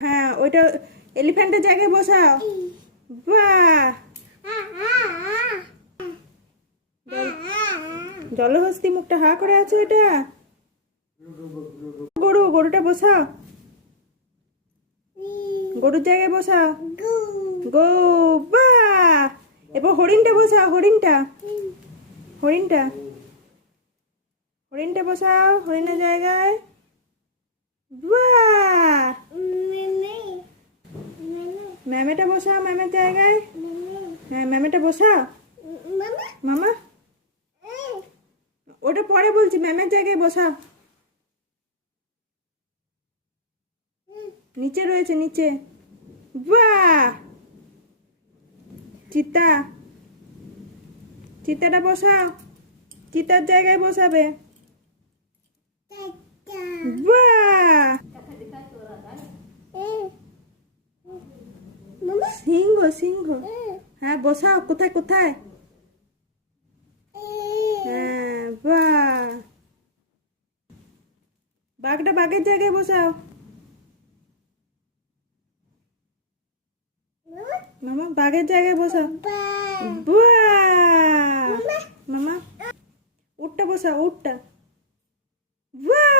হ্যাঁ ওইটা এলিফ্যান্টের জায়গায় বসাও। বাহ, জলহস্তি মুখটা হা করে আছে ওইটা। গরুটা বসাও, গরুর জায়গায় বসাও। গো, বাহ। এবার হরিণটা বসাও, হরিণটা বসাও হরিণের জায়গায়। বাহ, ম্যামেটা বসাও ম্যামের জায়গায়। হ্যাঁ ম্যামেটা বসাও। মামা ওটা পরে বলছি, ম্যামের জায়গায় বসাও। নিচে রয়েছে, নিচে। বাহ, চিতাটা বসাও, চিতার জায়গায় বসাবে। বাহ, সিংহ। হ্যাঁ বসাও, কোথায়। হ্যাঁ বাহ, বাঘটা বাঘের জায়গায় বসাও। মামা বাঘের জায়গায় বসাও। বাহ, মামা উটটা বসাও, উটটা। বাহ।